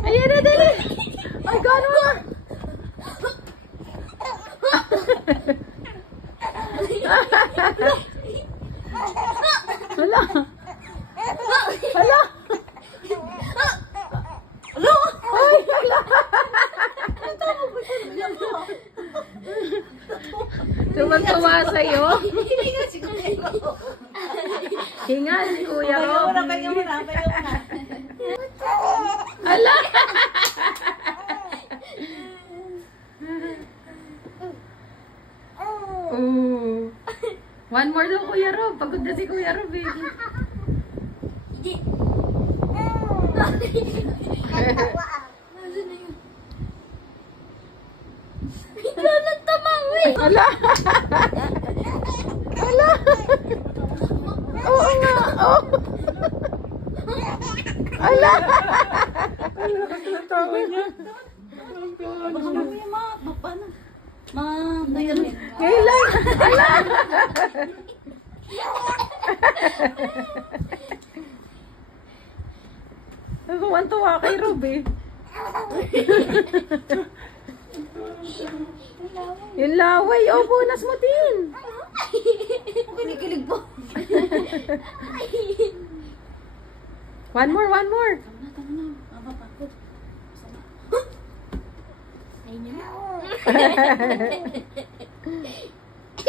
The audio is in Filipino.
Ayan na, dali. Ay, gano'n na. Hala. Hala. Hala. Ay, hala. Tumagtawa sa'yo. Hinga si Kuya Rob. Hinga si Kuya Rob. Pahinga mo na. Hala. Oh. One more daw, Kuya Rob. Pagod na si Kuya Rob eh. Hindi. Nasaan na yun? Ikaw ng tamawi. Hala. Hala. Oo nga. Oh. Hala. Baka mamaya paano? Ngayon. Ngayon lang. Hala. Nagawang-tuwa kay Rob eh. Yung laway. Oh, bonus mo din. Kinikilig po. One more, one more. Tama na. Mapapagod. Masama. Ayun yun.